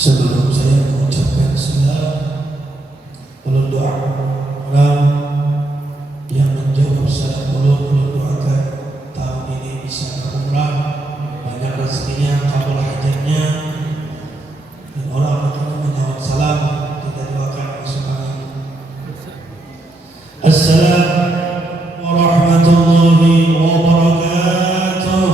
Sebelum saya mengucapkan salam, ulun doa orang yang menjawab salam ulun doakan tahun ini bisa berumrah, banyak rezekinya, kabul hajatnya, dan orang akan menjawab salam kita doakan semuanya. Assalamualaikum warahmatullahi wabarakatuh.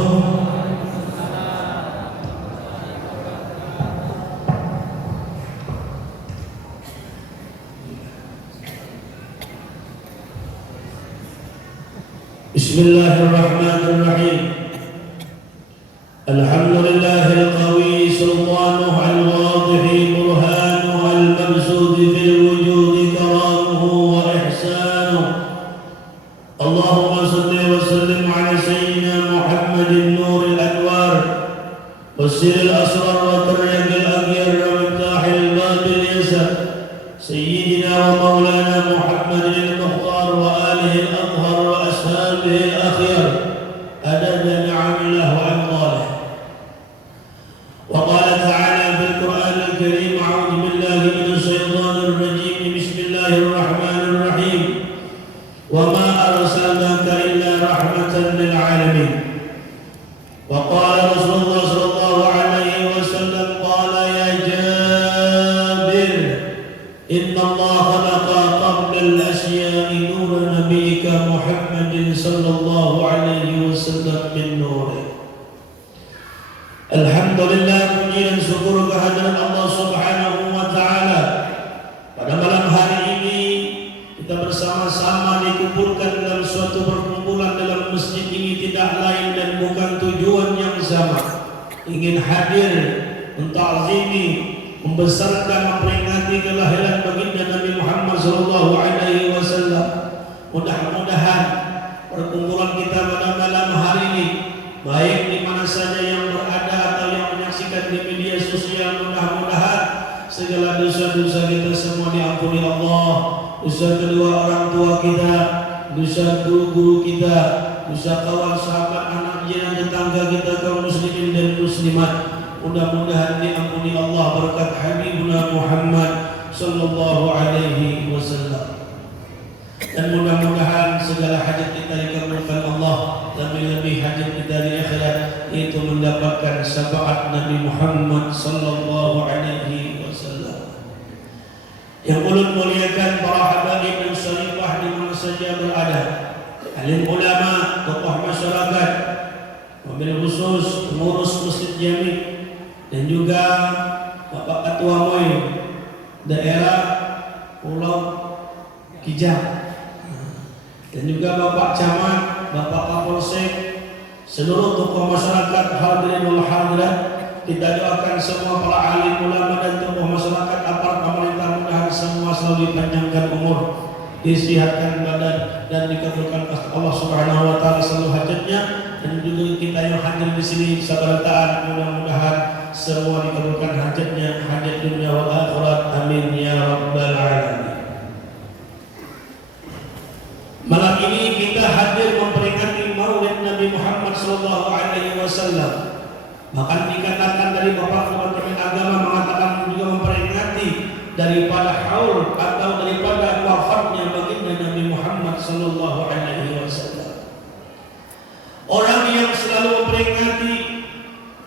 Bismillahirrahmanirrahim. Alhamdulillahil qawi sultanuhu al-wadhihi burhanuhu al-mabsudi fil wujudi karamuhu wa ihsanuhu. Allahumma salli wa sallim ala sayyidina Muhammadin nuril anwar wasiril asrar wa taryaqil aghyar wa miftahil babil yasar sayyidina wa maulana Muhammadin al-mukhtar wa alihi al-athhar wa ashabihi al-akhyar adada ni'amillah wa amdalih. Wa qala ta'ala fil Qur'an al-karim a'udhu billahi minash shaitanir rajim bismillahirrahmanirrahim wa ma arsalnaka illa rahmatan lil alamin. Wa qala Rasulullah sallallahu alaihi wasallam qala ya Jabir inna Allah khalaqa qabla al-asya'i nur nabiyyika Muhammadin sallallahu alaihi wasallam min nurih. Alhamdulillah, puji dan syukur kehadirat Allah Subhanahu wa taala. Pada malam hari ini kita bersama-sama dikumpulkan dalam suatu perkumpulan dalam masjid ini tidak lain dan bukan tujuan yang sama. Ingin hadir menta'zimi, membesarkan, memperingati kelahiran baginda Nabi Muhammad sallallahu alaihi wasallam. Mudah-mudahan perkumpulan kita pada malam hari ini, baik di mana saja yang berada atau yang menyaksikan di media sosial, mudah-mudahan segala dosa-dosa kita semua diampuni Allah. Dosa kedua orang tua kita, dosa guru-guru kita, dosa kawan sahabat anak jiran tetangga kita kaum muslimin dan muslimat, mudah-mudahan diampuni Allah berkat Habibuna Muhammad sallallahu alaihi wasallam. Dan mudah-mudahan segala hajat kita dikabulkan Allah, lebih-lebih hajat kita di akhirat, yaitu mendapatkan syafaat Nabi Muhammad sallallahu alaihi wasallam. Yang ulun muliakan para habaib dan syarifah di mana saja berada, alim ulama, tokoh masyarakat, wabil khusus pengurus masjid jami, dan juga Bapak Ketua MUI daerah Pulau Kijang, dan juga Bapak Camat, Bapak Kapolsek, seluruh tokoh masyarakat hadirin wal hadirat. Kita doakan semua para alim ulama dan tokoh masyarakat, aparat pemerintah, mudah semua selalu dipanjangkan umur, disihatkan badan, dan dikabulkan Allah Subhanahu wa taala seluruh hajatnya. Dan juga kita yang hadir di sini sabaratan, mudah-mudahan semua dikabulkan hajatnya, hajat dunia wal akhirat. Amin ya rabbal alamin. Malam ini kita hadir memperingati Maulid Nabi Muhammad sallallahu alaihi wasallam. Bahkan dikatakan dari Bapak Kementerian Agama mengatakan juga memperingati daripada haul atau daripada wafatnya baginda Nabi Muhammad sallallahu alaihi wasallam. Orang yang selalu memperingati,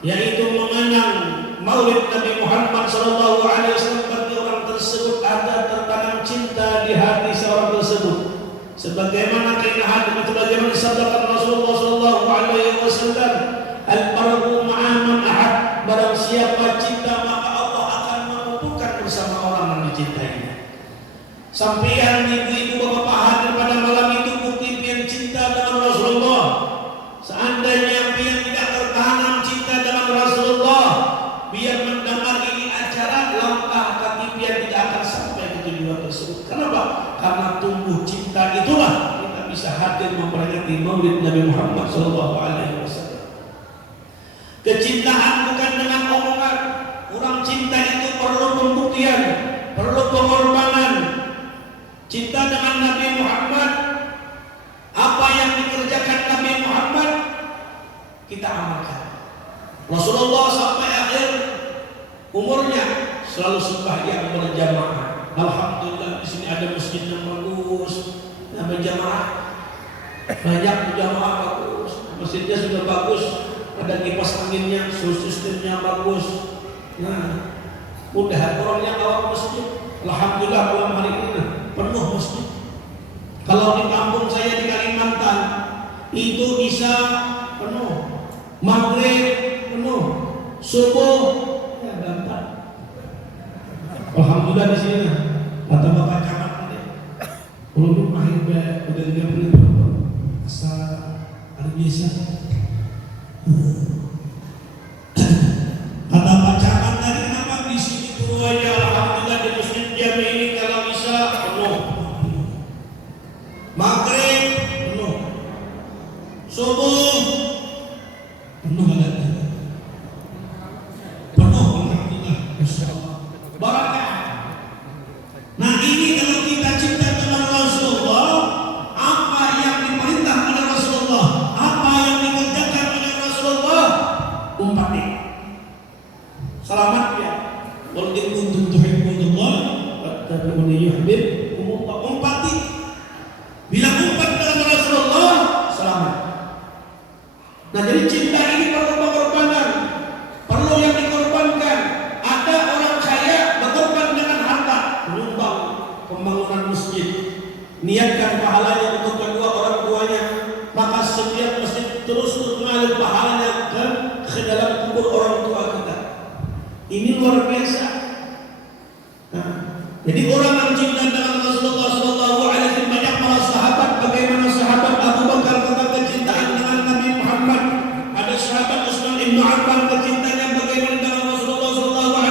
yaitu mengenang Maulid Nabi Muhammad sallallahu alaihi wasallam, bagi orang tersebut ada tertanam cinta di hati seorang tersebut. Sebagaimana keindahan, sebagaimana disabdakan Rasulullah sallallahu alaihi wasallam, al-mar'u ma'a man ahad, barang siapa cinta maka Allah akan mengumpulkan bersama orang yang dicintainya. Sampeyan ibu-ibu bapak hadir pada malam itu mungkin yang cinta dengan Rasulullah. Seandainya yang tidak tertanam cinta dengan Rasulullah, biar mendengar peristiwa tersebut. Kenapa? Karena tumbuh cinta itulah kita bisa hadir memperingati Maulid Nabi Muhammad SAW. Kecintaan bukan dengan omongan. Orang cinta itu perlu pembuktian, perlu pengorbanan. Cinta dengan Nabi Muhammad, apa yang dikerjakan Nabi Muhammad kita amalkan. Rasulullah sampai akhir umurnya selalu sembahyang berjamaah. Alhamdulillah di sini ada masjid yang bagus, yang berjamaah. Banyak berjamaah bagus. Masjidnya sudah bagus, ada kipas anginnya, sistemnya bagus. Nah, mudah orangnya awal masjid. Alhamdulillah malam hari ini penuh masjid. Kalau di kampung saya di Kalimantan itu bisa penuh, maghrib penuh, subuh ya dapat. Alhamdulillah di sini kata bapak camat tadi, belum akhir udah 30 asal hari biasa. Kata Pak Camat tadi, kenapa di sini dulu aja? Alhamdulillah di masjid Jami ini kalau bisa penuh, maghrib penuh, subuh penuh, penuh. Alhamdulillah, Masya Allah, barakah. Nah ini kalau kita cinta dengan Rasulullah, apa yang diperintah oleh Rasulullah, apa yang dikerjakan oleh Rasulullah, umpati selamat ya. Qul in kuntum tuhibbunallah fattabi'uni yuhibbukumullah. Umpati. Bila umpat dengan Rasulullah, selamat. Nah jadi cinta ini perlu pengorbanan, perlu yang dikorbankan. Ada orang kaya berkorban dengan harta, menyumbang pembangunan masjid, niatkan pahalanya untuk kedua orang tuanya, maka setiap masjid terus mengalir pahalanya ke dalam kubur orang tua kita. Ini luar biasa. Nah, jadi orang yang cinta dengan Rasulullah SAW, banyak para sahabat. Bagaimana sahabat Abu Bakar tentang kecintaan dengan Nabi Muhammad. Ada sahabat Utsman bin Affan kecintanya bagaimana dengan Rasulullah SAW.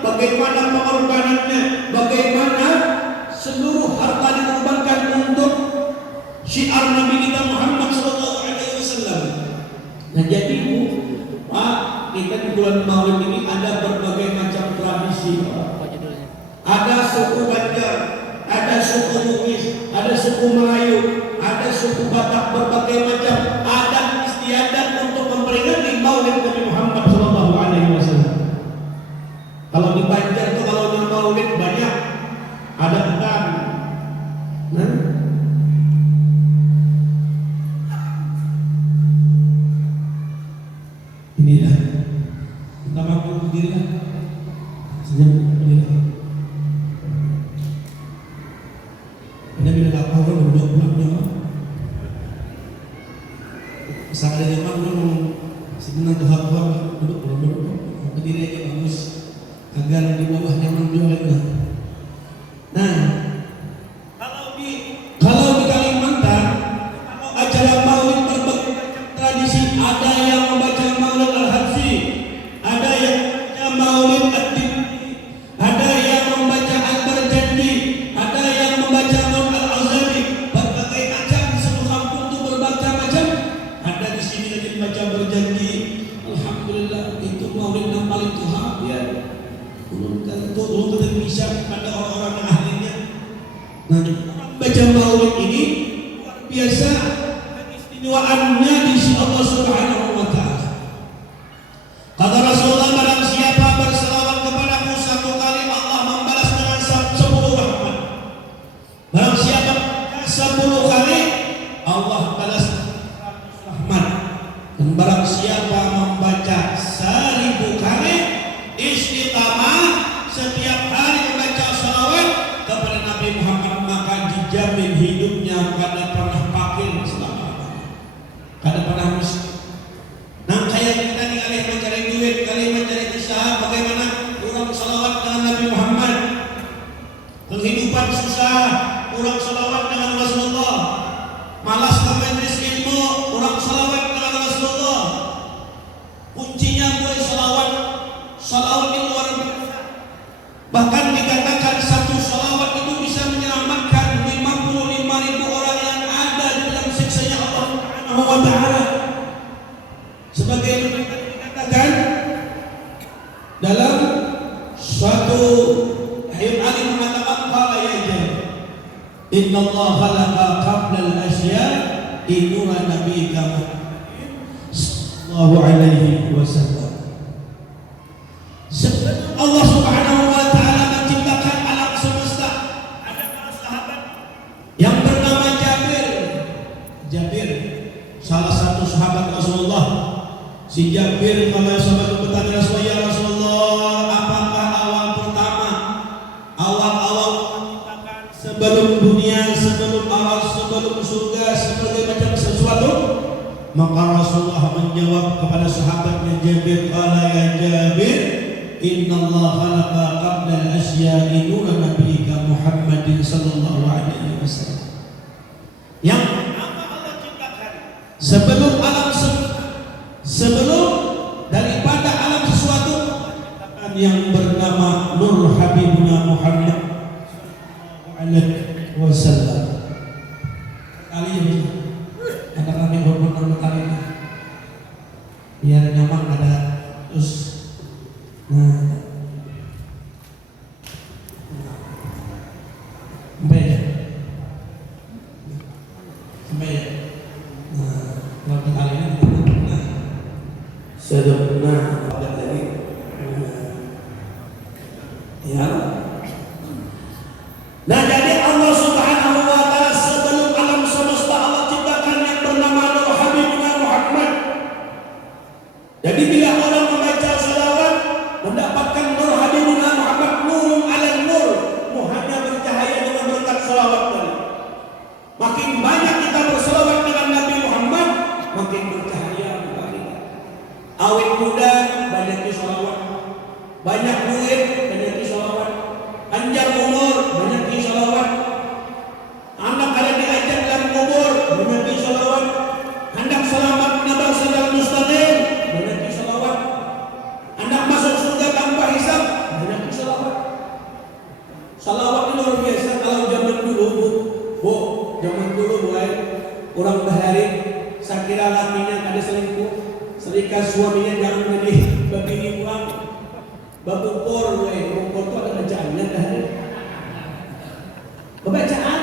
Bagaimana pengorbanannya, bagaimana seluruh harta dikorbankan untuk syiar Nabi kita Muhammad SAW. Nah jadi Pak, kita di bulan Maulid ini ada berbagai macam tradisi. Ada suku Banjar, ada suku Bugis, ada suku Melayu, ada suku Batak, berbagai macam adat istiadat untuk memperingati Maulid Nabi Muhammad SAW. Kalau di Banjar itu kalau di Maulid banyak ada enam. Nah, inilah kita mampu berdiri kan? Senyum berdiri. Ada bila lapar orang berdua pulang dia. Saat ada jemaah belum sebenarnya tuhan duduk berdiri aja bagus agar di bawah nyaman juga. Nah, kalau di Kalimantan acara Maulid berbagai tradisi, ada yang membaca Maulid Al-Habsyi, ada yang membaca Maulid At-Tibbi, ada yang membaca Al-Barjandi, ada yang membaca Maulid Al-Azami, berbagai macam di seluruh kampung itu berbagai macam. Ada di sini lagi membaca berjanji. Alhamdulillah itu Maulid yang paling tuhan ya. Belum kita bisa pada orang-orang yang ahlinya. Nah, orang baca Maulid ini luar biasa keistimewaannya di sisi Allah Subhanahu wa taala. Kata Rasulullah, barang siapa berselawat kepadaku 1 kali, Allah membalas dengan 10 rahmat. Barang siapa 10 kali, Allah balas 100 rahmat. Dan barang siapa membaca 1000 kali, istiqamah setiap hari membaca salawat kepada Nabi Muhammad, maka dijamin hidupnya kada pernah fakir selama-lamanya, kada pernah miskin. Nah kayak kita nih kalian mencari duit, kalian mencari usaha, bagaimana orang salawat dengan Nabi Muhammad. Kehidupan susah, orang salawat dengan Rasulullah. Malas ke majelis ilmu, orang salawat dengan Rasulullah. Kuncinya boleh salawat. Salawat itu luar biasa. Bahkan dikatakan satu salawat dalam suatu ayat Ali mengatakan qala ya Jabir inna Allah khalaqa qabla al-asya'i nura nabiyyika sallallahu alaihi wasallam. Sebelum Allah Subhanahu wa taala menciptakan alam semesta, ada para sahabat yang bernama Jabir. Jabir salah satu sahabat Rasulullah. Si Jabir kalau sahabat bertanya Rasulullah, ya Rasulullah, apakah awal pertama, awal-awal menciptakan sebelum dunia, sebelum awal, sebelum surga, sebagai macam sesuatu? Maka Rasulullah menjawab kepada sahabatnya Jabir, qala ya Jabir, inna Allah khalaqa qabla al-asya'i nura nabiyyika Muhammadin sallallahu alaihi wasallam. Yang pertama Allah ciptakan sebelum alam semesta, sebelum daripada alam sesuatu, yang bernama Nur Habibuna Muhammad sallallahu alaihi wasallam. Kali ini ada kami hormat kali ini biar nyaman ada terus. Nah, sampai ya. Nah, kalau kali ini sedang dari ya. Nah, jadi Allah Subhanahu wa taala sebelum alam semesta Allah ciptakan yang bernama Nur Habibuna Muhammad. Jadi bila orang membaca selawat mendapatkan Nur Habibuna Muhammad, nurun ala nur, hanya bercahaya dengan berkat selawat tadi. Makin banyak kita berselawat dengan Nabi Muhammad, makin bercahaya kembali. Awet muda banyak selawat, banyak murid banyak selawat, panjang umur banyak selawat, anak kalian diajak dalam kubur banyak selawat, hendak selamat menabrak sadar mustaqim banyak selawat, hendak masuk surga tanpa hisab banyak selawat. Salawat ini luar biasa. Kalau zaman dulu bu, zaman dulu orang bahari sakira lakinya kada selingkuh, serika suaminya jangan lebih begini pulang babukor, babukor itu ada bacaannya kan? Bacaan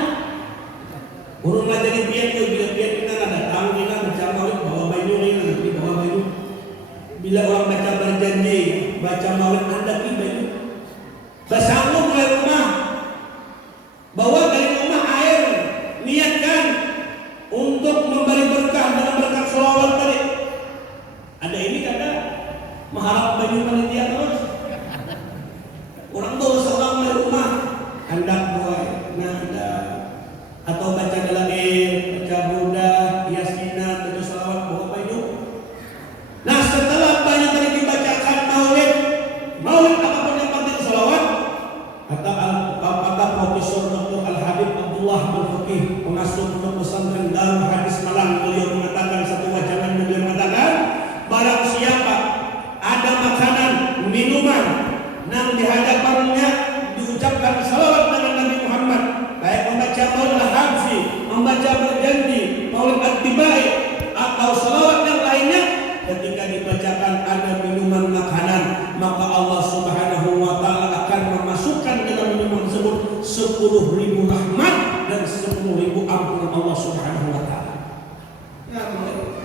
urung lah jadi pian tu, bila pian kita nak datang kita baca maulid bawa baju ni nanti bawa baju. Bila orang baca berjanji baca maulid anda pergi baju bersambung mulai rumah, bawa dari rumah air, niatkan untuk memberi berkah dalam berkat sholawat tadi. Ada ini kada mengharap baju panitia terus. Orang tu seorang dari rumah hendak buat nada atau baca dalail, baca burda, yasinat, baca sholawat, bawa baju. Nah, setelah baju tadi dibacakan maulid apapun yang penting sholawat. Kata Profesor Dr. Al-Habib Abdullah Al-Faqih, pengasuh pondok pesantren Darul Hadis Malang, beliau mengatakan satu wajangan, beliau mengatakan barang siapa ada makanan, minuman yang di hadapannya diucapkan salawat dengan Nabi Muhammad, baik membaca maulid al-habsi, membaca berjanji, maulid at-tibai atau salawat yang lainnya, ketika dibacakan ada minuman makanan, maka Allah Subhanahu wa taala akan memasukkan dalam minuman tersebut 10.000 rahmat dan 10.000 ampunan Allah Subhanahu wa taala. Ya,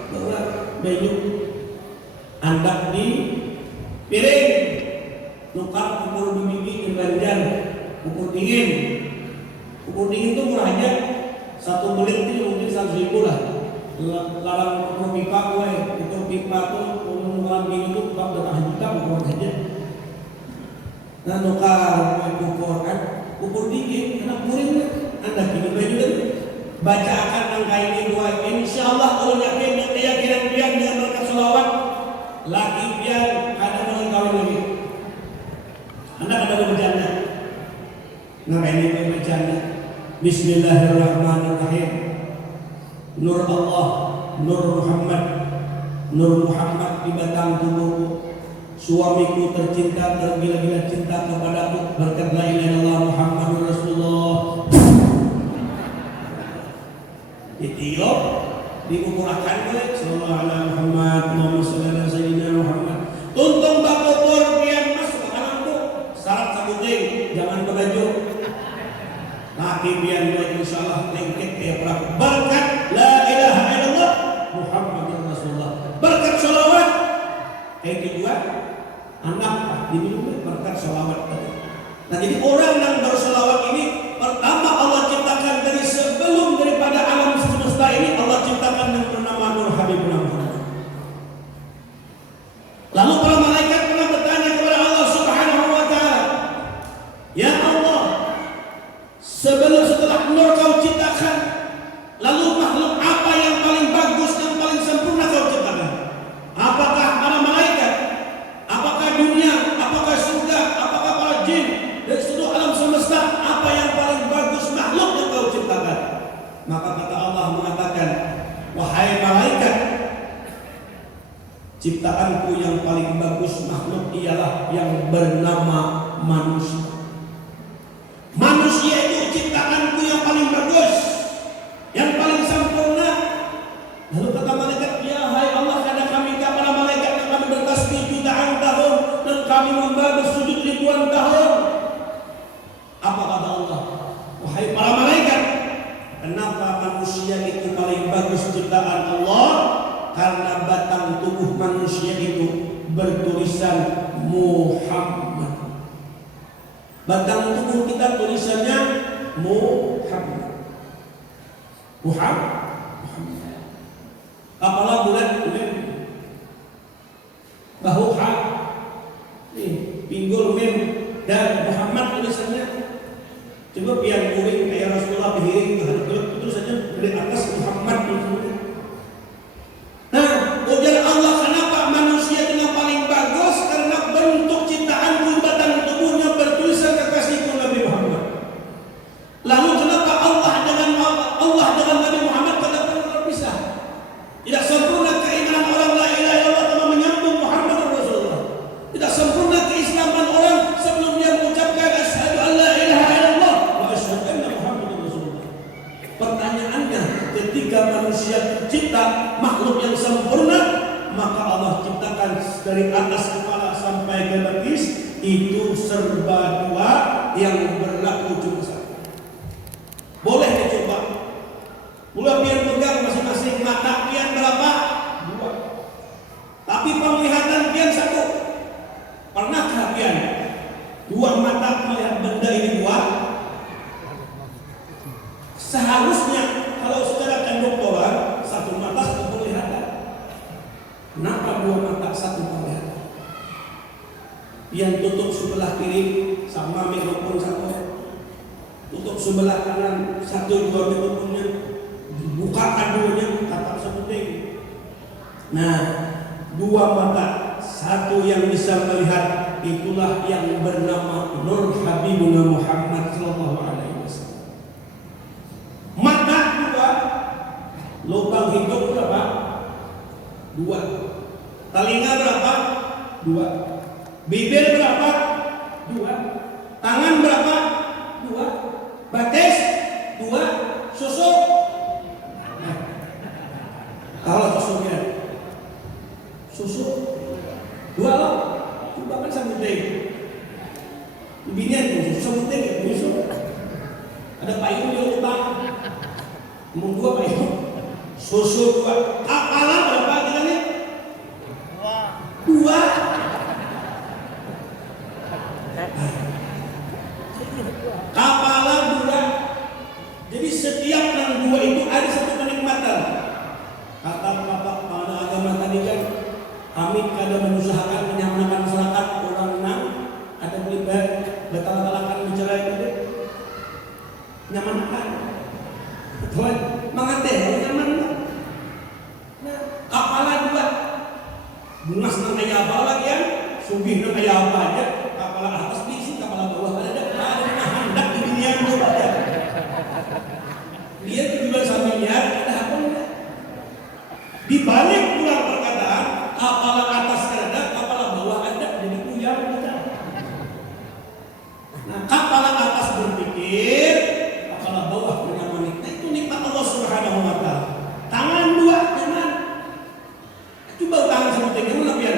bahwa baju andak di piring, nukar ukur bibit di banjar, ukur dingin. Ukur dingin itu murah aja, 1 belit itu mungkin 100.000 lah. Larang ukur pipa gue, ukur pipa tuh dalam dingin itu berapa juta ukur aja. Nah, nukar ukur kan, ukur dingin, anak murid anda kini baju dan baca akan angka ini dua. Insya Allah kalau yakin keyakinan pian dengan berkat selawat, laki pian ada dengan kawin lagi. Anda ada bercanda. Nah, ini bercanda. Bismillahirrahmanirrahim. Nur Allah, Nur Muhammad di batang tubuhku. Suamiku tercinta, tergila-gila cinta kepadaku, berkat la ilaha illallah Muhammadur Rasulullah. Ditiup, diukurkan sallallahu alaihi Muhammad, Muhammad sallallahu alaihi Muhammad. Tuntung bakopor pian mas diminum berkat sholawat tadi. Nah, jadi orang yang bersolawat ini pertama Allah ciptakan dari sebelum daripada alam semesta ini Allah ciptakan yang bernama Nur Habibullah Muhammad. Lalu para malaikat pernah bertanya kepada Allah Subhanahu wa taala, "Ya Allah, setelah Nur kau ciptakan, lalu makhluk apa yang paling bagus dan paling sempurna kau ciptakan? Apakah para malaikat? Apakah dunia? Apakah surga? Apakah para jin? Dan seluruh alam semesta, apa yang paling bagus makhluk yang kau ciptakan?" Maka kata Allah mengatakan, "Wahai malaikat, ciptaanku yang paling bagus makhluk ialah yang bernama manusia. Manusia itu ciptaanku yang paling bagus, yang paling sempurna." Lalu kata malaikat, "Ya hai Allah, karena kami para malaikat yang kami bertasbih jutaan tahun dan kami membaca sujud ribuan tahun." Apa kata Allah? "Wahai para malaikat, kenapa manusia itu paling bagus ciptaan Allah? Karena batang tubuh manusia itu bertulisan Muhammad." Batang tubuh kita tulisannya Muhammad. Muhammad. Kepala bulat, bahu ha, pinggul mim, dan Muhammad tulisannya. Coba biar kuring kayak Rasulullah dihiring ke hadap terus saja dari atas Muhammad tulisannya. Nah, ujar Allah, kenapa manusia itu yang paling bagus? Karena bentuk ciptaan batang tubuhnya bertulisan kekasihku Nabi Muhammad. Lalu kenapa Allah dengan Nabi Muhammad pada terpisah? Tidak sempurna keimanan orang la ilaha illallah tanpa menyambung Muhammad Rasulullah. Tidak sempurna keislaman orang sebelum dia mengucapkan asyhadu an la ilaha illallah wa asyhadu anna Muhammadar Rasulullah. Pertanyaannya, ketika manusia tercipta makhluk yang sempurna, maka Allah ciptakan dari atas kepala sampai ke betis itu serba dua yang berlaku cuma satu. Boleh dicoba. Mulai pian pegang masing-masing mata pian berapa? 2. Tapi penglihatan pian 1. Pernahkah pian 2 mata melihat benda ini 2? Seharusnya kalau secara kedokteran 1 mata 1 penglihatan. Kenapa 2 mata 1 penglihatan? Pian tutup sebelah kiri sama mikrofon 1. Tutup sebelah kanan 1-2 mikrofonnya. Buka keduanya kata sepenting. Nah, 2 mata, 1 yang bisa melihat, itulah yang bernama Nur Habibullah Muhammad sallallahu alaihi wasallam. Mata 2, lubang hidung berapa? 2. Telinga berapa? 2. Bibir berapa? 2. Tangan berapa? 2. Batis 2. Susu. Kalau susu 2 loh. Coba kan sambutin. Binian susu sambutin ya susu. Ada payung di lubang. Mau 2 payung. Susu 2. Kepala berapa kita nih? 2. Kepala 2. Jadi setiap yang 2 itu ada 1 kenikmatan. Kata bapak pada agama tadi kan, kami kadang mengusahakan menyamakan masyarakat orang nang ada belibat betal-talakan bicara itu nyamankan. Betul, mengateh nyaman. Nah, kepala 2, bungas nang kayak apa lagi ya? Sugih nang kayak apa aja? Kepala atas diisi, kepala bawah ada hendak di dunia itu ada. Dia 17 miliar, ada apa enggak? Di balik pulang perkataan, kepala atas ada, kepala bawah ada, jadi puyar kita. Nah, kepala atas berpikir, kepala bawah menyamani. Nah, itu nikmat Allah Subhanahu wa taala. Tangan 2 jangan. Coba tangan sama tangan biar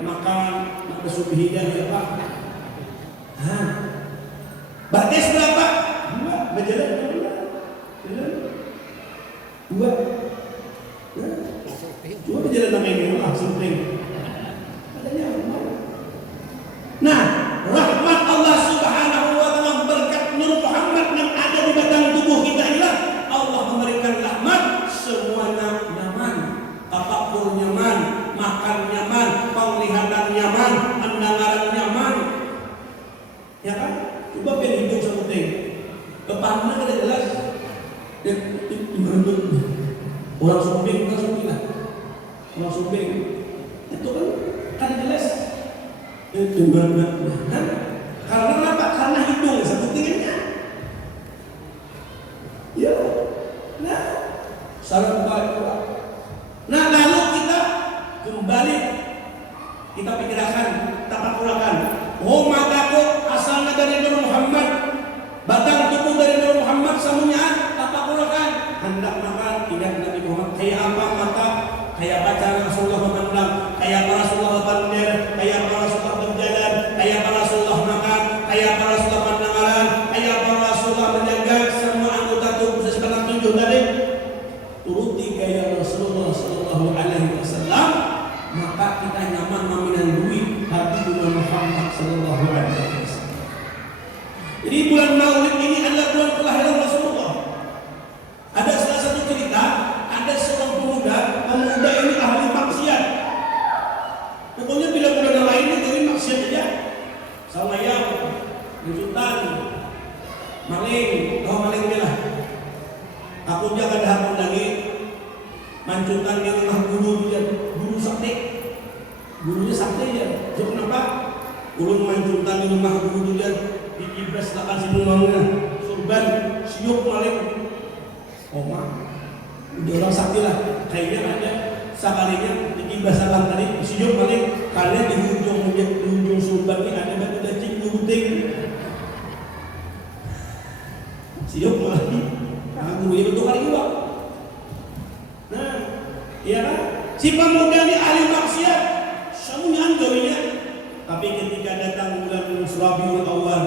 makan, maka subhidan ya Pak. Nah, batis berapa? 2, berjalan 2. Cuma berjalan sama ini langsung ring. Adanya. Nah, makan nyaman, penglihatan nyaman, pendengaran nyaman. Ya kan? Coba pilih hidup seperti depannya kada jelas. Orang sumbing bukan sumbing lah. Orang sumbing itu kan jelas. Itu banget kan? Karena apa? Karena hidung sebetulnya. Ya. Nah, saran baik. Nah, lalu kita kembali kita pikirkan, tapakurakan. Oh, mataku asalnya dari Nabi Muhammad, batang tubuh dari Nabi Muhammad, semuanya tapakurakan. Hendak makan tidak Nabi Muhammad. Kayak apa mata? Kayak baca Rasulullah memandang, kayak Rasulullah pandang, kayak Rasulullah berjalan, kayak Rasulullah makan, kayak Rasulullah pandangan, kayak Rasulullah menjaga semua anggota tubuh sesuai tujuh tadi. Turuti gaya Rasulullah Sallallahu Alaihi Wasallam, maka kita nyaman meminangui Habibuna Muhammad Sallallahu Alaihi Wasallam. Jadi bulan Maulid ini adalah bulan kelahiran Rasulullah. Ada salah satu cerita, ada seorang pemuda ini ahli maksiat. Pokoknya bila bulan yang lain itu maksiat aja. Salayang, mencutan, maling, tahu maling lah. Aku jaga dah lagi mancutan di rumah guru dia, guru sakti. Gurunya sakti dia. Jadi kenapa? Ulun mancutan di rumah guru dia dikibas lakan si bungangnya, surban, siup maling. Oma, udah orang sakti lah. Kayaknya ada sekalinya dikibas lakan tadi siup maling. Karena di ujung surban ini ada batu dacing guting. Siup maling. Gurunya betul kali juga. Nah, iya kan? Si pemuda ini ahli maksiat, semuanya anggawanya. Tapi ketika datang bulan Rabiul Awal,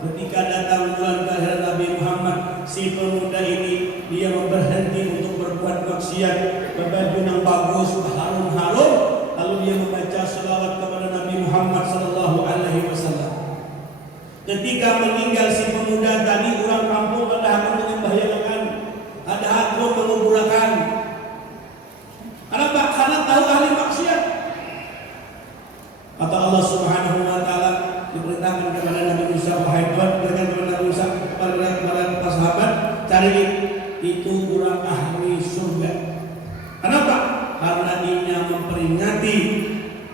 ketika datang bulan kelahiran Nabi Muhammad, si pemuda ini dia berhenti untuk berbuat maksiat, berbaju yang bagus, harum-harum, lalu dia membaca selawat kepada Nabi Muhammad Sallallahu Alaihi Wasallam. Ketika meninggal si pemuda tadi, orang kampung pada akan membahayakan, ada hakun menguburakan. Kenapa? Karena tahu ahli maksiat. Kata Allah Subhanahu Wa Taala diperintahkan kepada Nabi Musa, wahai Tuhan, berikan kepada Nabi Musa kepada sahabat, cari itu orang ahli surga. Kenapa? Karena dia memperingati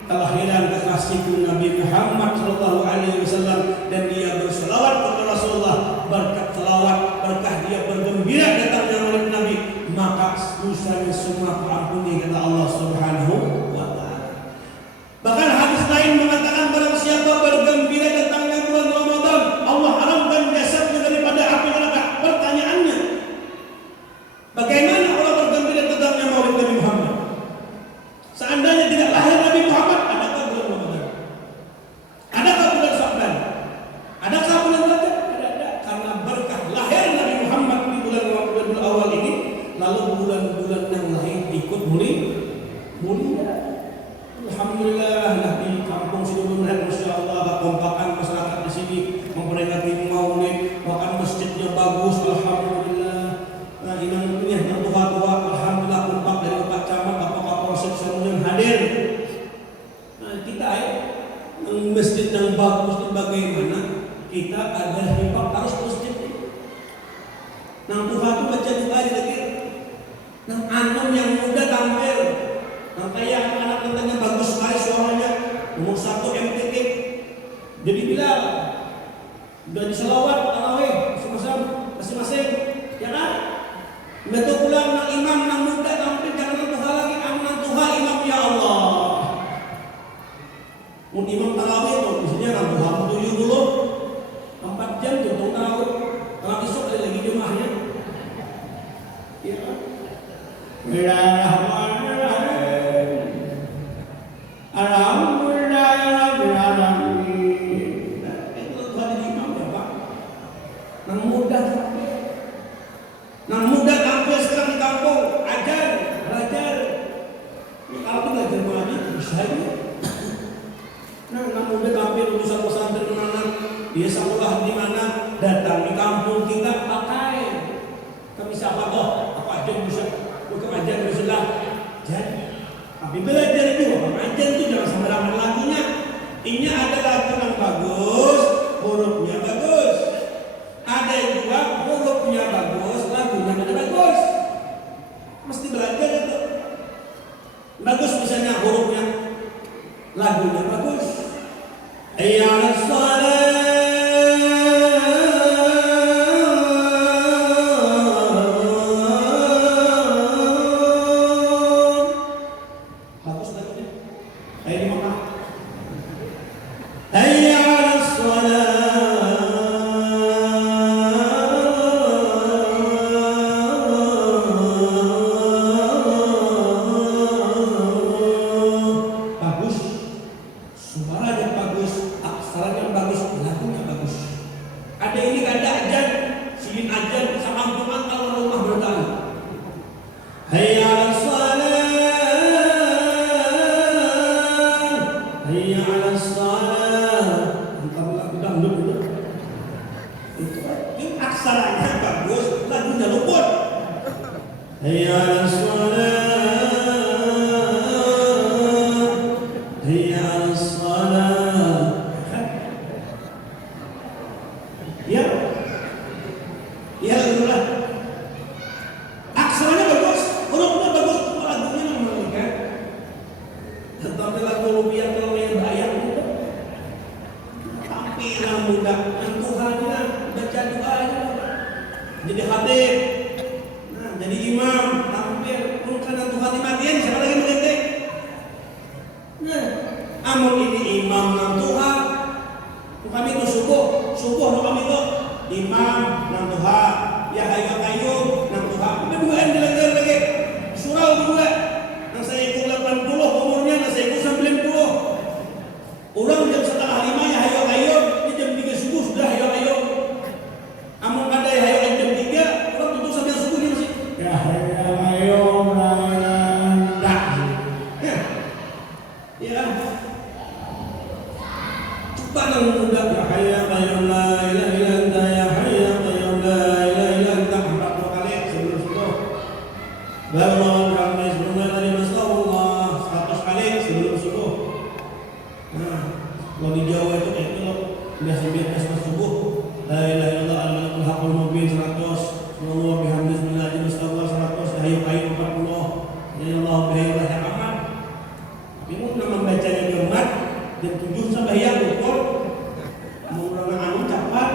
kelahiran kekasihku Nabi Muhammad Sallallahu Alaihi Wasallam dan dia berselawat kepada Rasulullah. Berkat selawat, berkah dia bergembira datangnya Maulid Nabi, maka dosanya semua terampuni kata Allah Subhanahu Wa Taala. Bahkan hadis lain mengatakan barang siapa bergembira datangnya bulan Ramadan, Allah haramkan jasadnya daripada api neraka. Pertanyaannya, bagaimana orang bergembira datangnya Maulid Nabi Muhammad? Seandainya tidak lahir Nabi Muhammad, adakah bulan Ramadan? Adakah bulan Sya'ban? Adakah bulan Rajab? Ada. Karena berkah lahir Nabi Muhammad di bulan Rabiul Awal ini, lalu bulan-bulan yang lain ikut mulia. Alhamdulillah, nah di kampung sini Masya Allah, kekompakan masyarakat di sini memperingati Maulid, bahkan masjidnya bagus, alhamdulillah. Nah ini yang tua-tua, alhamdulillah kompak dari Pak Camat, Bapak Polsek semuanya hadir. Nah kita masjid yang bagus itu bagaimana? Kita ada himpak harus masjid. Nah Tuhan itu baca doa lagi. Nah anak yang muda tampil. Nah kayak anak tentangnya bagus sekali suaranya, nomor 1 MTQ. Jadi bilang udah diselawat tarawih masing-masing, ya kan? Betul pulang nang imam nang muda tampil jangan Tuhan lagi, aman Tuhan imam ya Allah. Mun imam tarawih itu biasanya nang Tuhan 70 4 jam tuh tarawih. Kalau besok ada lagi jemaahnya. Ya kan? Alhamdulillahirrahmanirrahim. Itu Tuhan di imam ya Pak. Nang muda tampil sekarang di kampung, ajar, belajar. Kalau itu belajar mengaji bisa ya. Nang muda tampil urusan pesantren mana, dia sekolah di mana, datang di kampung kita pakai. Tapi siapa toh? Apa aja bisa? Bukan ajar Rasulullah. Jadi Tapi belajar juga pengajian itu jangan sembarangan lagunya. Ini ada lagu yang bagus, hurufnya bagus. Ada yang juga hurufnya bagus, lagunya tidak bagus. Mesti belajar itu. Bagus misalnya hurufnya, lagunya bagus. Hayya 'alas shalah. Bagus lagunya. Kayak di Mekah. Hayya 'alas shalah. Bagus. Suaranya bagus, aksaranya bagus, lagunya bagus. Ada ini ada ajan, silin ajan samampungan kalau rumah bertahan. Hayya 'alas shalah. Hayya 'alas shalah. Entah lagu dangdut itu. Itu aksaranya bagus, lagunya luput. Hayya 'alas shalah. Hayya 'alas shalah. Ya. Ya itulah. Aksaranya bagus, hurufnya bagus, lagunya memang kan. Tetapi lagu rupiah kalau yang bayar itu tampilan muda, Tuhannya baca doanya, jadi khatib, nah jadi imam, tampil, karena Tuhan dimatikan siapa lagi mengganti? Nah, amun ini imam nan Tuhan, kami itu subuh kami itu imam nan Tuhan, ya hayu nan Tuhan, kedua yang dilanggar lagi, surau kedua. Yang saya ikut 80 umurnya, yang saya ikut 90. Orang jam setengah 5 ya hayo, ini jam 3 subuh sudah hayo. Amun ada ya hayo jam 3, orang tutup sampai subuh dia masih. Ya hayo, dah. Ya. Coba nang muda ya hayo la ilaha illa anta ya hayo la ilaha illa anta 40 kali sebelum subuh. Baru kami sebelumnya tadi Masya-Allah 100 kali sebelum subuh. Nah, kalau di Jawa itu kayak itu biasa subuh. La ilaha illallah al-malikul haqqul mubin 100. Subhanallah bihamdihi bismillahirrahmanirrahim Masya-Allah 100. Hayyu qayyum 40. Ya Allah bihi rahman. Bingung nama bacanya di umat jam 7 sampai yang ukur. Mau anu cepat.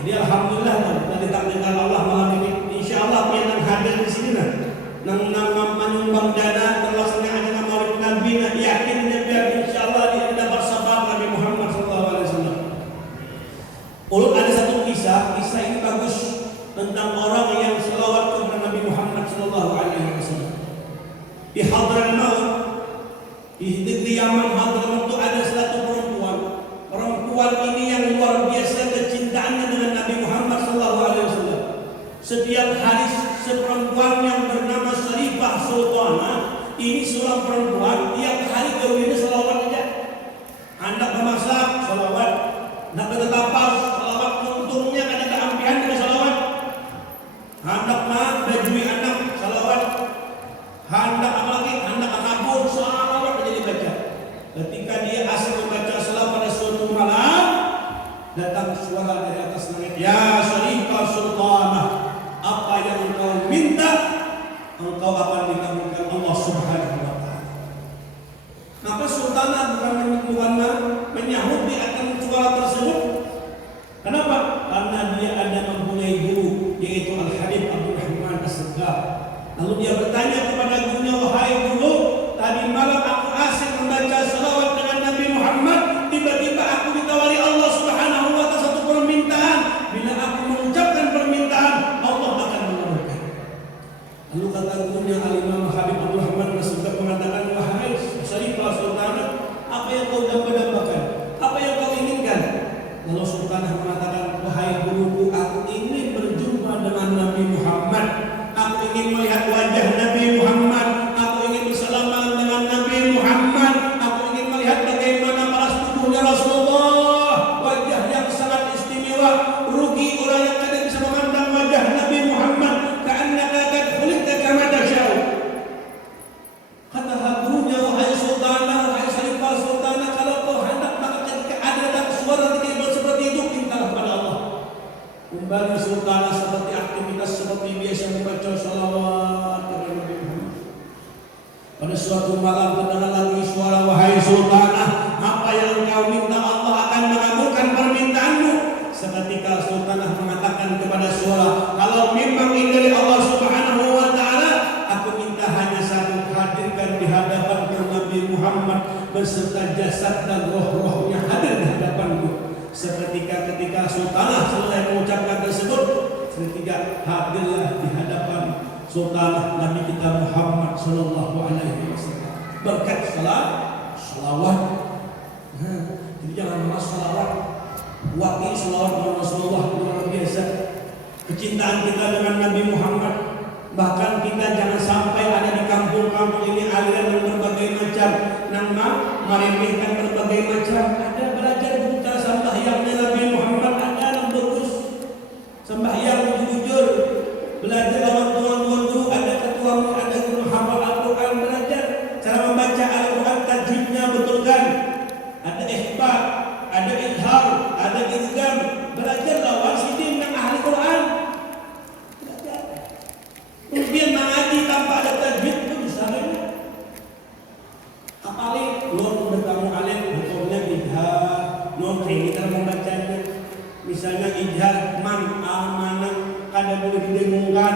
Jadi alhamdulillah tadi takdirkan Allah malam ini insyaallah yang hadir di sini nang menyumbang dana terlaksana acara Maulid Nabi yakin biar insyaallah dia dapat syafaat Nabi Muhammad sallallahu alaihi wasallam. Ulun ada satu kisah ini bagus tentang orang yang selawat kepada Nabi Muhammad sallallahu alaihi wasallam. Di Hadramaut di negeri Yaman Hadramaut itu ada satu perempuan ini yang luar biasa kecintaannya dengan Nabi Muhammad SAW. Setiap hari seperempuan yang bernama Syarifah Sultanah, ini seorang perempuan tiap hari kawinnya salawat aja. Anak memasak salawat, nak bertetapas salawat, untungnya ada keampihan dengan salawat. Hendak bajui anak salawat, hendak apalagi hendak kabur salawat aja dibaca. Ketika dia asik membaca salawat pada suatu malam, datang suara dari atas langit, ya Syarifah Sultanah, apa yang engkau minta, engkau akan dikabulkan Allah Subhanahu wa Ta'ala. Maka Sultanah bukan menyahut dia akan suara tersebut. Kenapa? Karena dia ada mempunyai guru, yaitu Al-Habib Abdul Rahman As-Segaf. Lalu dia bertanya kepada gurunya, wahai guru, tadi malam aku asik membaca salawat dengan Nabi Muhammad, tiba-tiba aku ditawari Allah Subhanahu wa Ta'ala satu permintaan. Bila aku mengucapkan permintaan, Allah akan mengabulkan. Lalu kata gurunya Al-Imam Habib Abdul Rahman As-Segaf mengatakan, wahai Syarifah Sultanah, apa yang kau dambakan? Apa yang kau inginkan? Lalu Sultanah mengatakan, wahai guruku, aku ingin berjumpa dengan Nabi Muhammad. Aku ingin melihat wajah Nabi Muhammad. Aku ingin bersalaman dengan Nabi Muhammad. Aku ingin melihat bagaimana paras tubuhnya Rasulullah. Wajah yang sangat istimewa. Rugi orang yang tidak bisa memandang wajah Nabi Muhammad. Ka'annaka qad khuliqta kama tasya'u. Kembali sultanah seperti aktivitas seperti biasa membaca salawat kepada Nabi Muhammad. Pada suatu malam terdengar lagi suara, wahai sultanah, apa yang engkau minta Allah akan mengabulkan permintaanmu. Seketika sultanah mengatakan kepada suara, kalau memang ini dari Allah Subhanahu wa taala, aku minta hanya satu, hadirkan di hadapan Nabi Muhammad beserta jasad dan roh-rohnya hadir di hadapanku. Seketika ketika sultanah selesai mengucapkan tersebut, seketika hadirlah di hadapan sultanah Nabi kita Muhammad sallallahu alaihi wasallam. Berkat salawat. Jadi jangan malas salawat. Wakil salawat kepada Rasulullah luar biasa. Kecintaan kita dengan Nabi Muhammad. Bahkan kita jangan sampai ada di kampung-kampung ini aliran yang berbagai macam, nama meremehkan berbagai macam. Ada belajar buta sembahyangnya Nabi Muhammad, ada yang bagus sembahyang jujur, belajar lawan tuan-tuan guru, ada ketua, ada guru hafal Al-Quran, belajar cara membaca Al-Quran, tajwidnya betulkan, ada ihfaz, ada izhar, ada idgham, belajar lawan sidin yang ahli Quran. Kemudian mengaji tanpa ada tajwid itu bisa banget. Apalagi nur berkamu alim hukumnya ijhar, nur ini cara membacanya. Misalnya ijhar man amanah kada boleh didengungkan,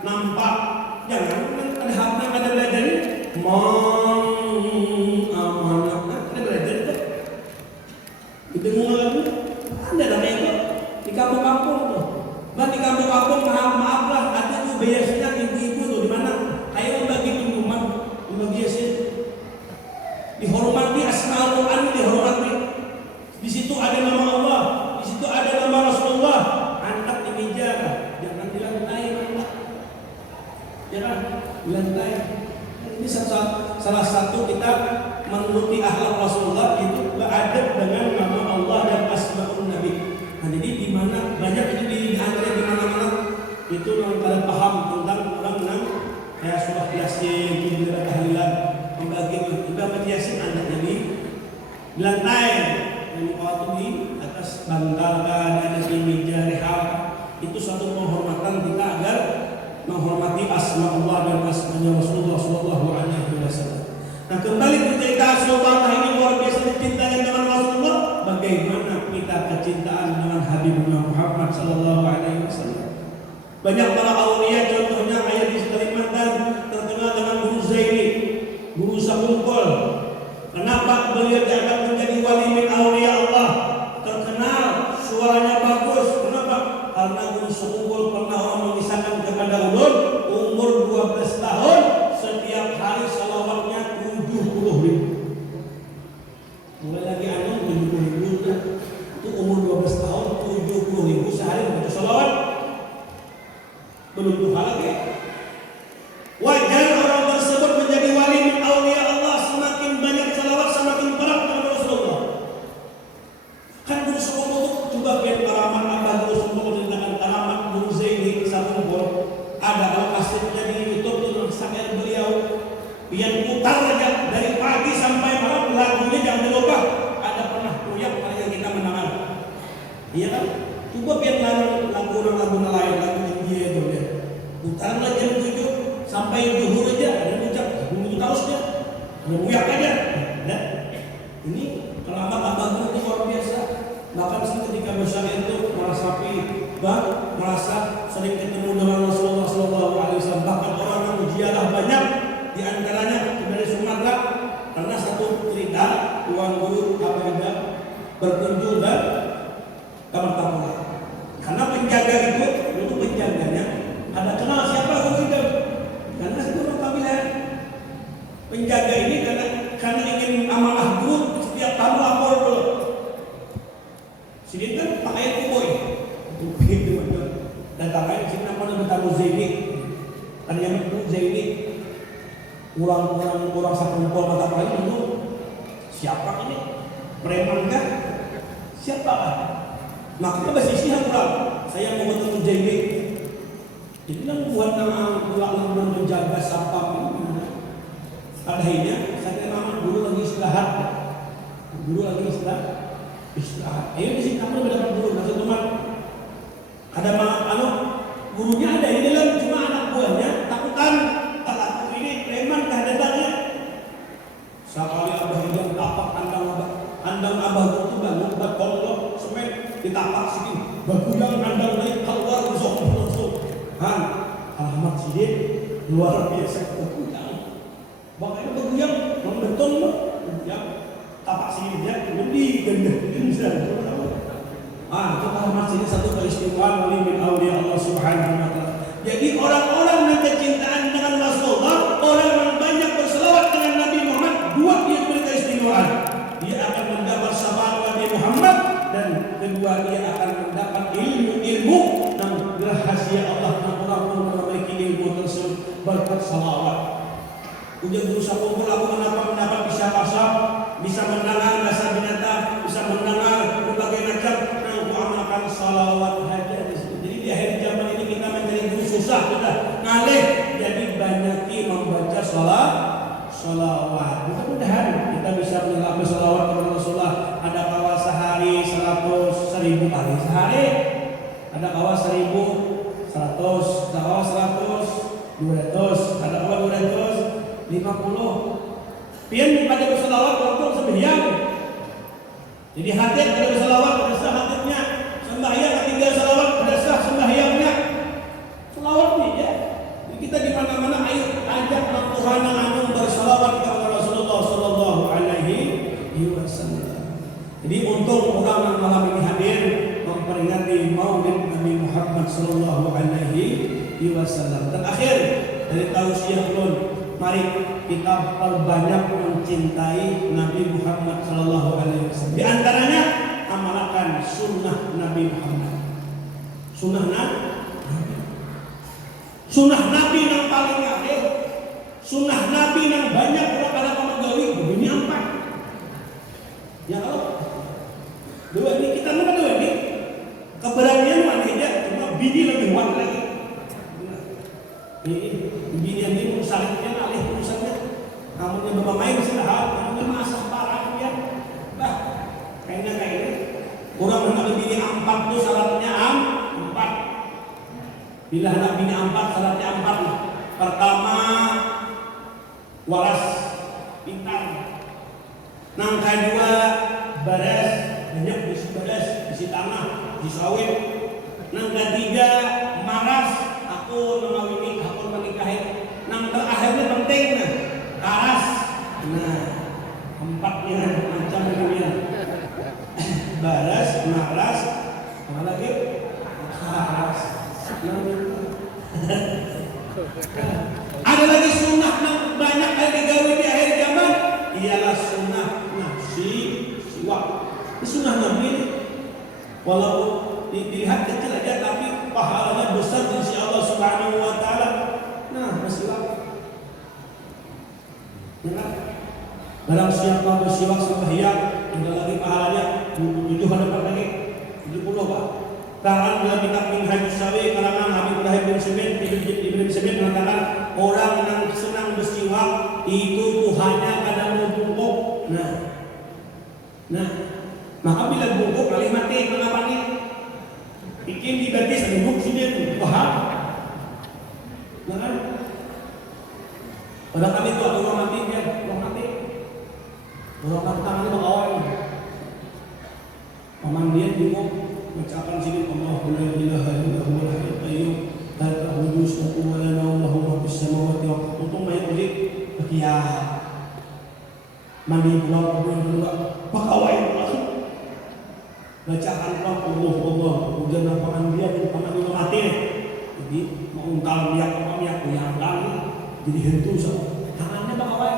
nampak. Jangan ada haknya kada belajar ini. Man amanah kada belajar itu. Didengungkan lagi. Ada namanya itu di kampung-kampung tuh. Bahkan di kampung-kampung maaflah ada tuh biasanya ibu-ibu tuh di mana ayo membagi minuman, membagi hasil. Dihormati asmaul Quran, dihormati. Di situ ada nama Allah, di situ ada nama Rasulullah. Angkat di meja, jangan di lantai, jangan di lantai. Ini salah satu kita menuruti akhlak Rasulullah itu beradab dengan nama Allah dan asmaul Nabi. Nah, jadi di mana banyak itu di antara di mana-mana itu orang kalian paham tentang orang yang kayak surah Yasin, juga tahlilan, membagi ibadah Yasin anak jadi di lantai, yang waktu di atas bantal ada di meja reha. Itu satu penghormatan kita agar menghormati asma Allah dan asma Rasulullah Sallallahu Alaihi Wasallam. Nah, kembali ke cerita sultanah ini luar biasa dicintanya dengan Rasulullah. Bagaimana kita kecintaan dengan Habibuna Muhammad Sallallahu Alaihi Wasallam? Banyak para aulia, contohnya ayat di Kalimantan terkenal dengan Guru Zaini, Guru Sakumpul. Kenapa beliau diangkat menjadi wali min aulia Allah? Terkenal, suaranya bagus. Kenapa? Karena Guru Sakumpul pernah orang mengisahkan kepada ulun, umur 12 tahun, setiap hari salawatnya 70.000. Mulai lagi anu 70.000 itu umur 12 tahun 70.000 sehari membaca salawat. Belum tuh lagi. Wajar orang tersebut menjadi wali min aulia Allah, semakin banyak salawat semakin berat kepada Rasulullah. Kan Guru Sakumpul itu coba biar karamat apa Guru Sakumpul menceritakan karamat Guru Zaini Sakumpul. Ada kalau kasetnya di YouTube itu sampai beliau yang putar aja dari pagi sampai malam lagunya jangan dilupa. Ada pernah proyek yang kita menangan. Iya kan? Coba biar lagu lain lagu India itu ya. Putar aja jam 7 sampai zuhur aja ada ucap bunyi terus dia. Ada muyak aja. Nah, ini keramat abang itu luar biasa. Bahkan ketika bersyair itu merasa sering ketemu dengan Rasulullah SAW. Bahkan orang yang ziarah banyak, di antaranya dari Sumatera. Karena satu cerita tuan guru Abaidah berkunjung ke kamar tamu. Karena penjaga itu penjaganya ada kenal siapa guru itu. Karena guru panggilan penjaga ini karena ingin amanah guru setiap tamu lapor dulu. Sini kan pakaian kuboy. Begitu dan pakaian sini namanya bertamu Zaini. Ada yang itu Zaini. Orang Sakumpul mata paling itu siapa ini? Preman kan? Siapa? Makanya basisnya kurang. Saya mau bertemu Zaini. Jadi kan buat nama pulang menjaga sapam ini. Akhirnya saya nama dulu lagi istirahat. Ayo di sini kamu dapat guru, masuk teman. Ada ditapak sikit, berkuyang kandang naik keluar langsung. Alamat sidik luar biasa berkuyang. Makanya berkuyang membeton ya tapak sikit dia lebih gendeng sudah. Itu alamat sidik satu keistimewaan wali min auliya Allah Subhanahu wa taala. Jadi orang-orang yang kecintaan dengan Rasulullah, orang yang banyak berselawat dengan Nabi Muhammad, dua dia diberi keistimewaan. Dia akan mendapat syafaat Nabi Muhammad dan kedua dia akan mendapat ilmu dan rahasia Allah dan orang-orang yang memiliki ilmu tersebut berkat salawat. Ujian berusaha kumpul aku mendapat bisa pasal, bisa mendengar bahasa binatang, bisa mendengar berbagai macam yang amalkan salawat saja. Jadi di akhir zaman ini kita mencari guru susah sudah ngalih, jadi banyaki membaca salawat. Mudah-mudahan kita bisa mengalami salawat kepada Rasulullah. Ada kawas sehari 100.000 kali sehari, ada kawas 1.000, 100, ada kawas 100, 200, ada kawas 250. Pian pada berselawat waktu sembahyang. Jadi hadir pada berselawat pada sah hadirnya, sembahyang tinggal selawat pada sah sembahyangnya. Selawat ni ya. Jadi kita di mana-mana ayo ajak Tuhan anu berselawat kepada Rasulullah sallallahu alaihi wasallam. Jadi untuk orang yang malam ini hadir memperingati Maulid Nabi Muhammad sallallahu alaihi wasallam. Dan akhir dari tausiah pun, mari kita perbanyak mencintai Nabi Muhammad sallallahu alaihi wasallam. Di antaranya amalkan sunnah Nabi Muhammad. Sunnah Nabi yang paling akhir, sunnah Nabi yang banyak orang pada pemagawi ini empat. Ya Allah, dua ini kita mana dua ini keberanian mana aja, cuma bini lebih kuat lagi. Bini ini salibnya alih urusannya, kamu yang bermain istirahat, kamu yang masak parah ya, bah kayaknya kayak ini. Kurang hendak bini empat tuh syaratnya empat. Bila hendak bini empat syaratnya empat lah. Pertama waras, pintar. Nang kedua beres, banyak isi beres, isi tanah, isi sawit. Nang ketiga maras, aku mengawini, aku menikahi. Nang terakhirnya penting nah, karas. Nah, empatnya macam dunia. Baras, maras, apa lagi? Karas. Ada lagi sunnah yang banyak kali digawe di akhir zaman, ialah sunnah siwak. Ini sunnah Nabi. Walaupun dilihat kecil aja, tapi pahalanya besar di sisi Allah Subhanahu wa taala. Nah, bersiwak. Ya. Barang siapa bersiwak sembahyang, ada lagi pahalanya 7 dapat lagi 70 Pak. Karangan dalam kitab Minhajus Sawi, karangan Habib Ibrahim bin Semin mengatakan orang yang senang bersiwak itu Tuhannya kadang membungkuk. Nah, maka bila bungkuk kali mati mengapa nih? Bikin di batis bungkuk sini paham? Nah kan? Pada kami itu ada orang mati dia, orang tangannya mengawal. Paman dia bingung mengucapkan sini Allahu la ilaha illa huwal hayyul qayyum la ta'khudhuhu sinatun wa la nawm lahu ma fis samawati wal ardi. Untung main kulit berkiat. Mandi pulang kemudian kedua pakawai langsung bacaan Allah hujan nampakan dia paman dia mati. Jadi mau ungkal dia pamannya yang lagi jadi hentu so. Tangannya pakawai.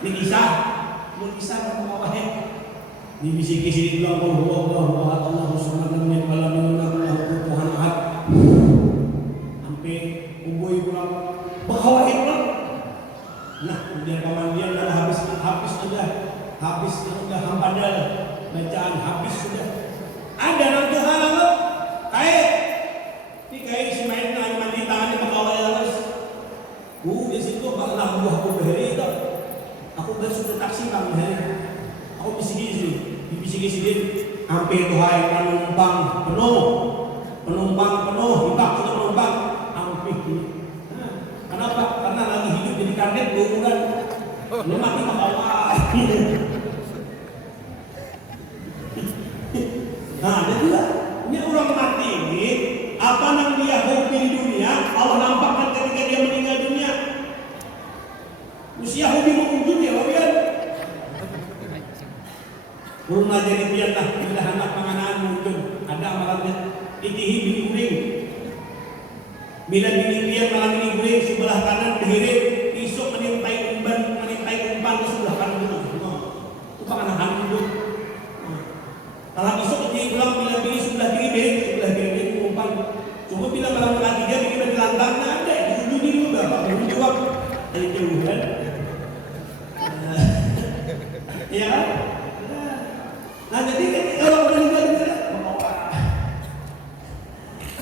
Ini kisah pakawai. Dibisiki sini bilang Allahu ahad Allahu samad lam yalid wa lam yulad wa lam yakul lahu kufuwan ahad. Sampai uboi pulang bakawai pulang. Nah, kemudian paman dia dah habis sudah hampadal bacaan habis sudah. Ada nang Tuhan Allah. Kayak si main mandi tangannya bakawai halus. Di situ bakal buah aku beheri itu. Aku sudah taksi Bang beheri. Aku bisiki sini, sampai Tuhan penumpang penuh, hibak sudah penumpang, hampir. Kenapa? Karena lagi hidup jadi karnet bukan, lu mati bakal Uruna jadi pianlah bila anak panganaan mungkin ada amalannya itihi bini guring. Bila bini pian malam bini guring sebelah kanan berhirit isuk menimpai umpan ke sebelah kanan dulu. Itu panganaan dulu. Kalau isuk ini pulang bila bini sebelah kiri berhirit sebelah kiri umpan. Cuma bila malam ketiga bini bergelantang ada di ujung dulu berapa? Ujung jawab dari jauh kan? Iya kan? Nah jadi kalau meninggal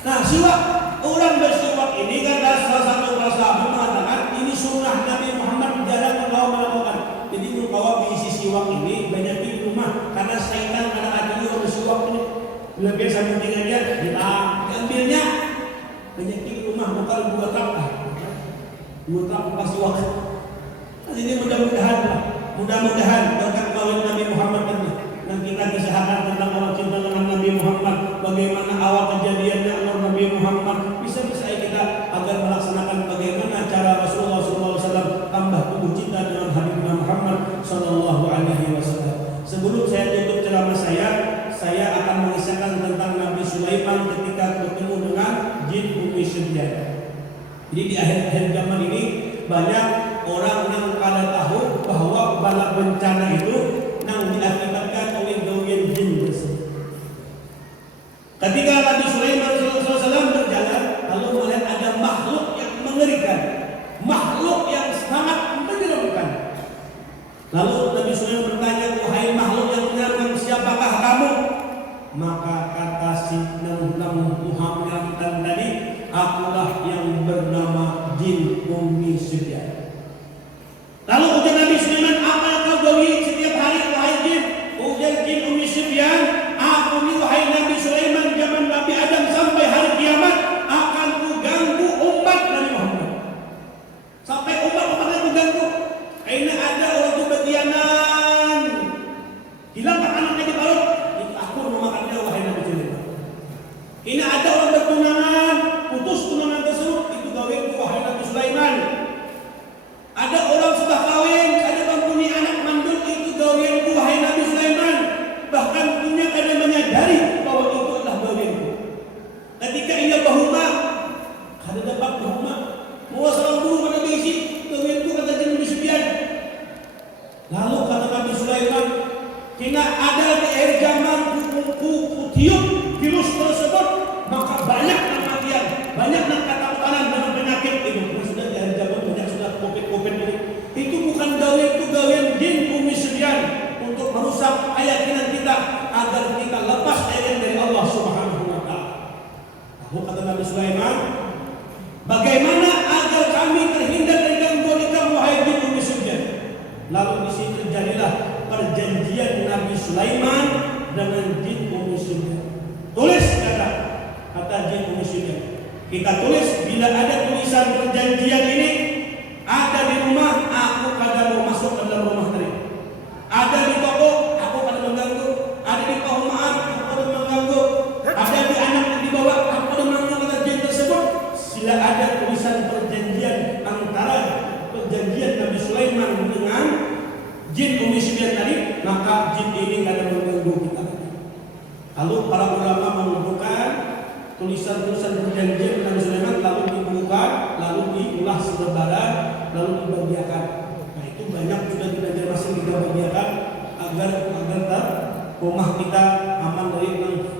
nah siwak orang bersiwak ini kan salah satu bahasa mengatakan ini sunnah Nabi Muhammad jarang kalau melakukan. Jadi kalau diisi siwak ini banyak di rumah karena syaitan ada hati orang bersiwak ini bila biasa penting aja diambilnya banyak di rumah bukan 2 truk pas siwak. Nah, ini mudah-mudahan berkat kawin Nabi Muhammad ini dan kita kisahkan tentang orang cinta dengan Nabi Muhammad, bagaimana awal kejadiannya dengan Nabi Muhammad, bisa-bisa kita agar melaksanakan bagaimana cara Rasulullah SAW tambah tumbuh cinta dengan Habibna Muhammad SAW. Sebelum saya tutup ceramah saya akan mengisahkan tentang Nabi Sulaiman ketika bertemu dengan jin Ummi Sibyan. Jadi di akhir-akhir zaman ini banyak orang yang pada tahu bahwa bala bencana itu yang diakibatkan oleh gawian jin tersebut. Ketika Nabi Sulaiman SAW berjalan, lalu melihat ada makhluk yang mengerikan, makhluk yang sangat menyeramkan. Lalu Nabi Sulaiman bertanya, wahai makhluk yang menyeramkan, siapakah kamu? Maka kata si Muhammad tadi, akulah yang bernama jin Ummi Sibyan. Lalu ujar Nabi Sulaiman, apa yang kau gawi setiap hari wahai jin? Ujar jin Ummi Sibyan, aku ni wahai Nabi Sulaiman zaman Nabi Adam sampai hari kiamat akan kuganggu umat Nabi Muhammad. Sampai umat-umatnya kuganggu. Karena ada orang tu berkhianat, hilangkan anaknya di parut, itu aku memakannya wahai Nabi Sulaiman. Ini ada orang bertunangan, putus tunangan tersebut, itu gawe wahai Nabi Sulaiman. Ada orang sudah kawin, ada mempunyai anak mandul, itu gaweanku wahai Nabi Sulaiman. Bahkan dunia ada menyadari bahwa itu adalah gaweanku. Ketika ia bahuma, ada dapat bahuma, mau seorang guru pada diisi, gaweanku kata jin Ummi Sibyan. Lalu kata Nabi Sulaiman, kena ada di akhir zaman ku tiup virus tersebut, maka banyak kematian, banyak ketakutan dan penyakit itu. Sudah di akhir zaman banyak sudah COVID ini. Itu bukan gawean jin Ummi Sibyan untuk merusak keyakinan kita agar kita lepas dari Allah Subhanahu wa taala. Lalu kata Nabi Sulaiman, bagaimana agar kami terhindar dari gangguan kamu wahai jin Ummi Sibyan? Lalu di sini terjadilah perjanjian Nabi Sulaiman dengan jin Ummi Sibyan. Tulis kata jin Ummi Sibyan. Kita tulis bila ada tulisan perjanjian ini ada di rumah, aku kada mau masuk ke dalam rumah tadi. Ada di toko, aku kada mengganggu. Ada di perumahan, aku kada mengganggu. Ada di anak yang dibawa, aku kada mengganggu kata jin tersebut. Sila ada tulisan perjanjian antara perjanjian Nabi Sulaiman dengan jin Ummi Sibyan tadi, maka jin ini kada mengganggu kita. Lalu para ulama mengumpulkan tulisan-tulisan perjanjian Nabi Sulaiman, lalu dibuka, lalu diulah selembaran, lalu dibagiakan. Nah itu banyak sudah di Banjarmasin kita bagiakan agar rumah kita aman dari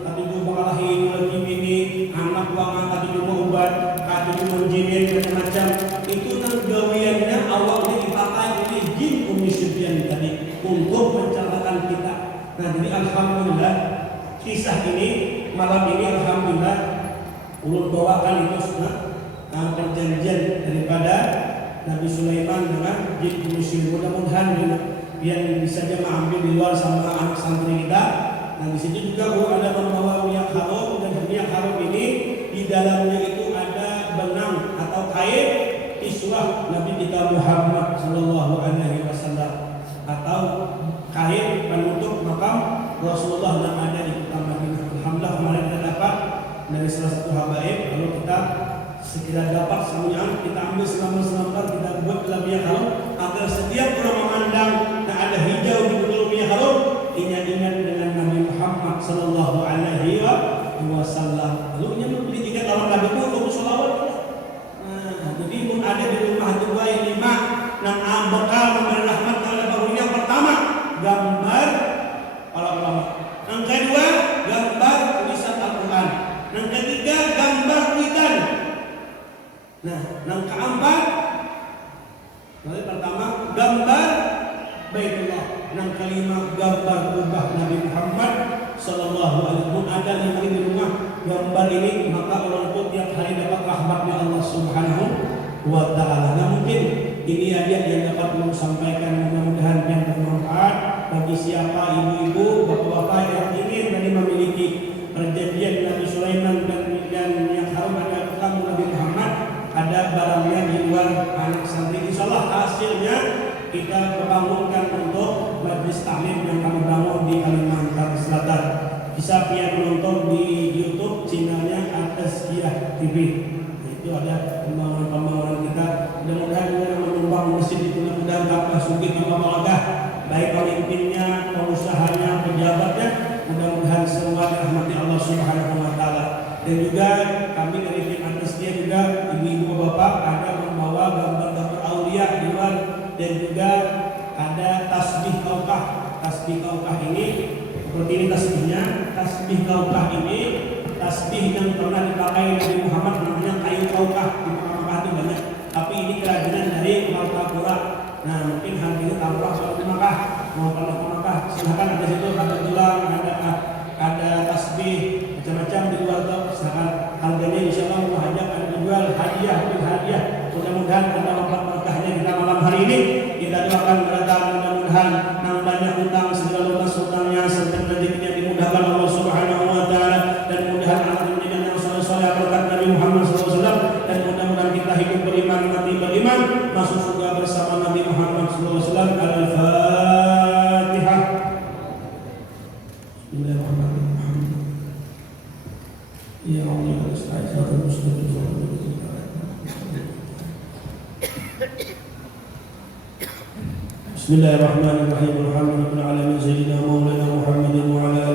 katuju bakalahi, lagi ini anak wangan katuju obat, katuju menjinin macam-macam. Itu nang gawiannya awalnya dipakai oleh jin Ummi Sibyan tadi untuk mencelakakan kita. Nah jadi alhamdulillah kisah ini malam ini alhamdulillah ulun bawakan itu sudah perjanjian daripada Nabi Sulaiman dengan jin Ummi Sibyan. Mudah-mudahan yang bisa jemaah ambil di luar sama anak santri kita. Nah di situ juga ada membawa minyak harum, dan minyak harum ini di dalamnya itu ada benang atau kain kiswah Nabi kita Muhammad Sallallahu Alaihi Wasallam atau kain penutup makam Rasulullah yang ada di kota Madinah. Alhamdulillah kemarin kita dapat dari salah satu habaib, lalu kita sekira dapat semuanya kita ambil selambar kita buat dalam minyak harum agar setiap orang memandang tak ada hijau di botol minyak harum ingat Nah, yang keempat, yang pertama gambar Baitullah, yang kelima gambar kubah Nabi Muhammad Sallallahu Alaihi Wasallam. Ada 5 di rumah gambar ini, maka orang itu tiap hari dapat rahmatnya Allah Subhanahu wa Ta'ala. Nah, mungkin ini aja yang dapat menyampaikan, mudah-mudahan yang bermanfaat bagi siapa ibu-ibu, bapak-bapak yang ingin dan memiliki perjanjian Nabi Sulaiman dan yang harum ada kamu Nabi Muhammad, ada barangnya di luar anak santri. Insyaallah hasilnya kita membangunkan untuk majlis taklim yang kami bangun di Kalimantan Selatan. Bisa pihak menonton di YouTube channelnya At-Tazkiyah TV. Itu ada pembangunan kita. Mudah-mudahan dengan menyumbang masjid itu mudah-mudahan tambah sugih, tambah malagah, baik pemimpinnya, pengusahanya, pejabatnya. Mudah-mudahan semua dirahmati Allah Subhanahu wa Ta'ala. Dan juga kami dari tim At-Tazkiyah juga ibu-ibu bapak ada membawa gambar-gambar aulia di luar, dan juga ada tasbih kaukah. Tasbih kaukah ini seperti ini tasbihnya. Tasbih kaukah ini tasbih yang pernah dipakai Nabi Muhammad, namanya kayu kaukah. Di Mekah itu banyak, tapi ini kerajinan dari Martapura. Nah, mungkin harganya tambah soal di Mekah, mau pernah ke Mekah silakan, ada situ ada tulang, ada tasbih macam-macam di luar itu, silakan. Harganya insyaallah murah aja, akan dijual hadiah. Mudah-mudahan ada berkahnya kita malam hari ini. Kita doakan berkah, mudah-mudahan nambahnya hutang segala lunas hutangnya, serta rezekinya dimudahkan Allah Subhanahu wa Ta'ala, dan mudah anak mendidik yang soleh-soleh berkat Nabi Muhammad SAW, dan mudah-mudahan kita hidup beriman, mati beriman, masuk surga bersama Nabi Muhammad SAW. Al-Fatihah. Bismillahirrahmanirrahim. Ya Allah, astagfirullah, astagfirullah. Bismillahirrahmanirrahim. Alhamdulillahirabbil alamin, sayyidina maulana Muhammadin wa ala